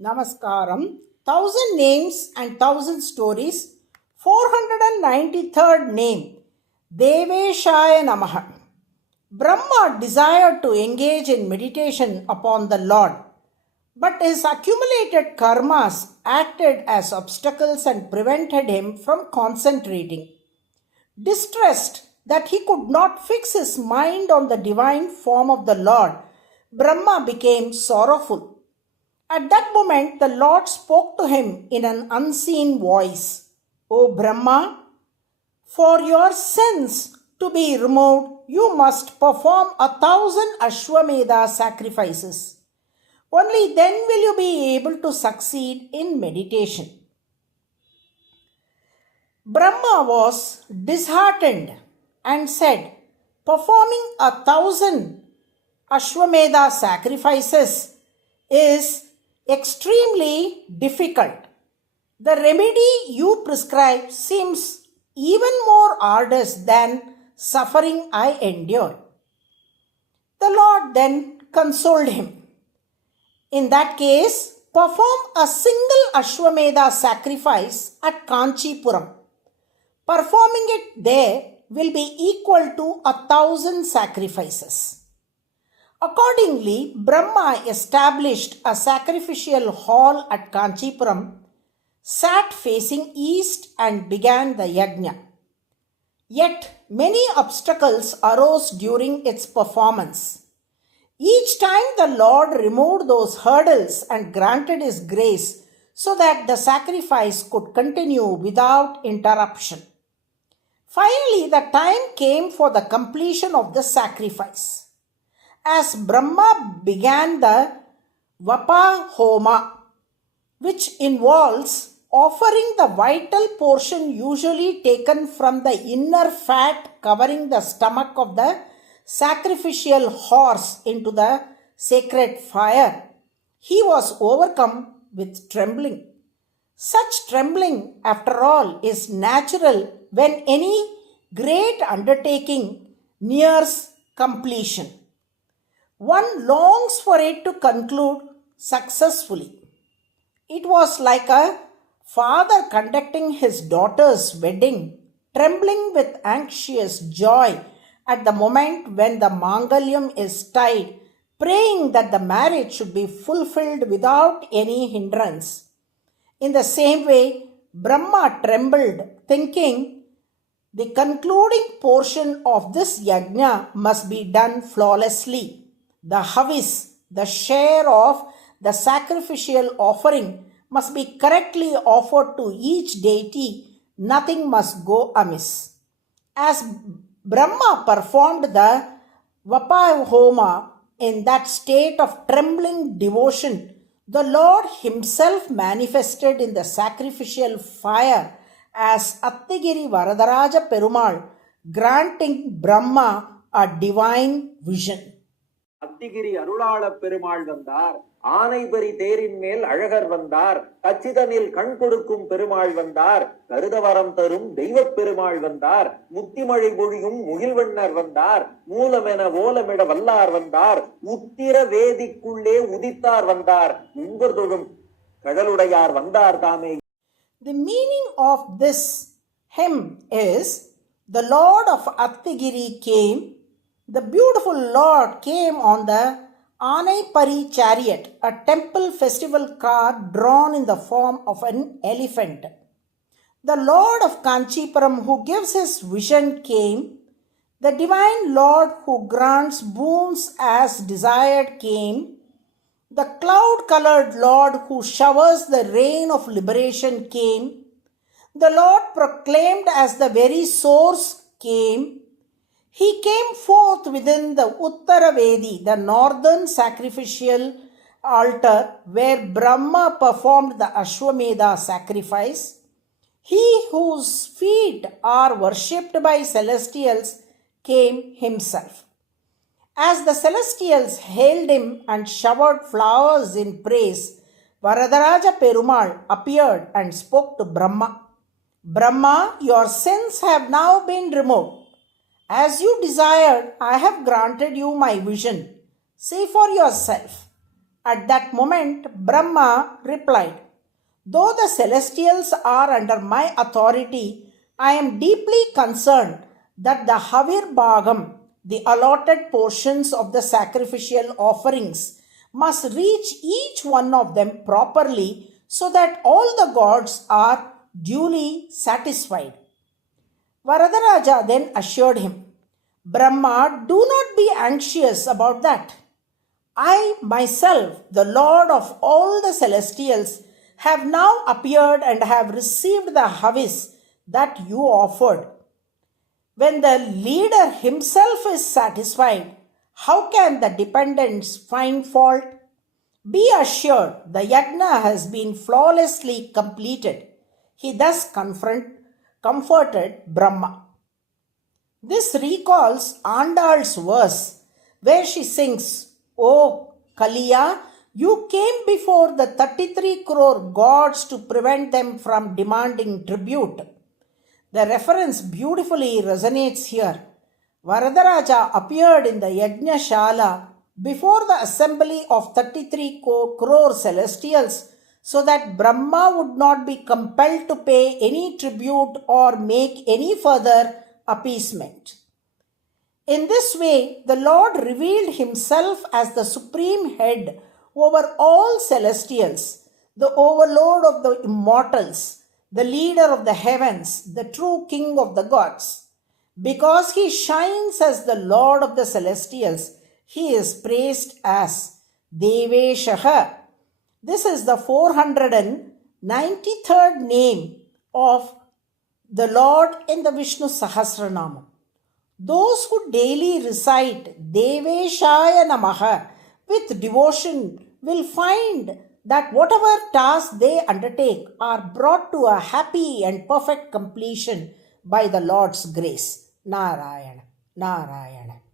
Namaskaram. Thousand names and thousand stories. 493rd name. DEVESHAAYA NAMAH. Brahma desired to engage in meditation upon the Lord, but his accumulated karmas acted as obstacles and prevented him from concentrating. Distressed that he could not fix his mind on the divine form of the Lord, Brahma became sorrowful. At that moment, the Lord spoke to him in an unseen voice. O Brahma, for your sins to be removed, you must perform 1,000 Ashwamedha sacrifices. Only then will you be able to succeed in meditation. Brahma was disheartened and said, performing 1,000 Ashwamedha sacrifices is extremely difficult. The remedy you prescribe seems even more arduous than suffering I endure. The Lord then consoled him. In that case, perform a single Ashwamedha sacrifice at Kanchipuram. Performing it there will be equal to 1,000 sacrifices. Accordingly, Brahma established a sacrificial hall at Kanchipuram, sat facing east and began the yajna. Yet many obstacles arose during its performance. Each time the Lord removed those hurdles and granted his grace so that the sacrifice could continue without interruption. Finally, the time came for the completion of the sacrifice. As Brahma began the Vapa Homa, which involves offering the vital portion usually taken from the inner fat covering the stomach of the sacrificial horse into the sacred fire, he was overcome with trembling. Such trembling, after all, is natural when any great undertaking nears completion. One longs for it to conclude successfully. It was like a father conducting his daughter's wedding, trembling with anxious joy at the moment when the Mangalyam is tied, praying that the marriage should be fulfilled without any hindrance. In the same way, Brahma trembled, thinking the concluding portion of this yajna must be done flawlessly. The havis, the share of the sacrificial offering, must be correctly offered to each deity. Nothing must go amiss. As Brahma performed the Vapahoma in that state of trembling devotion, the Lord himself manifested in the sacrificial fire as Attigiri Varadaraja Perumal, granting Brahma a divine vision. Athigiri Arulala Perumal வந்தார், ஆனைபரி தேரின் மேல் அழகர் வந்தார், கச்சிதனில் கண் கொடுக்கும் பெருமாள் வந்தார், கருதவரம் தரும் தெய்வப் பெருமாள் வந்தார், முத்திமழை பொழியும் முகில்வண்ணர் வந்தார், மூலமென ஓலமிட வல்லார் வந்தார், உத்திர வேதிக்குள்ளே உதித்தார் வந்தார், முன்பர் தொழும் கடலுடையார் வந்தார் தாமே. The meaning of this hymn is, the Lord of Attigiri came. The beautiful Lord came on the Anaipari chariot, a temple festival car drawn in the form of an elephant. The Lord of Kanchipuram who gives his vision came. The divine Lord who grants boons as desired came. The cloud-colored Lord who showers the rain of liberation came. The Lord proclaimed as the very source came. He came forth within the Uttaravedi, the northern sacrificial altar where Brahma performed the Ashwamedha sacrifice. He whose feet are worshipped by celestials came himself. As the celestials hailed him and showered flowers in praise, Varadaraja Perumal appeared and spoke to Brahma. Brahma, your sins have now been removed. As you desired, I have granted you my vision. See for yourself. At that moment, Brahma replied, "Though the celestials are under my authority, I am deeply concerned that the Havir Bhagam, the allotted portions of the sacrificial offerings, must reach each one of them properly so that all the gods are duly satisfied." Varadaraja then assured him, "Brahma, do not be anxious about that. I myself, the Lord of all the celestials, have now appeared and have received the havis that you offered. When the leader himself is satisfied, how can the dependents find fault? Be assured the yajna has been flawlessly completed." He thus comforted Brahma. This recalls Andal's verse where she sings, "O Kaliya, you came before the 33 crore gods to prevent them from demanding tribute." The reference beautifully resonates here. Varadaraja appeared in the Yajna Shala before the assembly of 33 crore celestials so that Brahma would not be compelled to pay any tribute or make any further appeasement. In this way, the Lord revealed himself as the supreme head over all celestials, the overlord of the immortals, the leader of the heavens, the true king of the gods. Because he shines as the Lord of the celestials, he is praised as DEVESHAAYA. This is the 493rd name of the Lord in the Vishnu Sahasranama. Those who daily recite DEVESHAAYA NAMAH with devotion will find that whatever tasks they undertake are brought to a happy and perfect completion by the Lord's grace. Narayana, Narayana.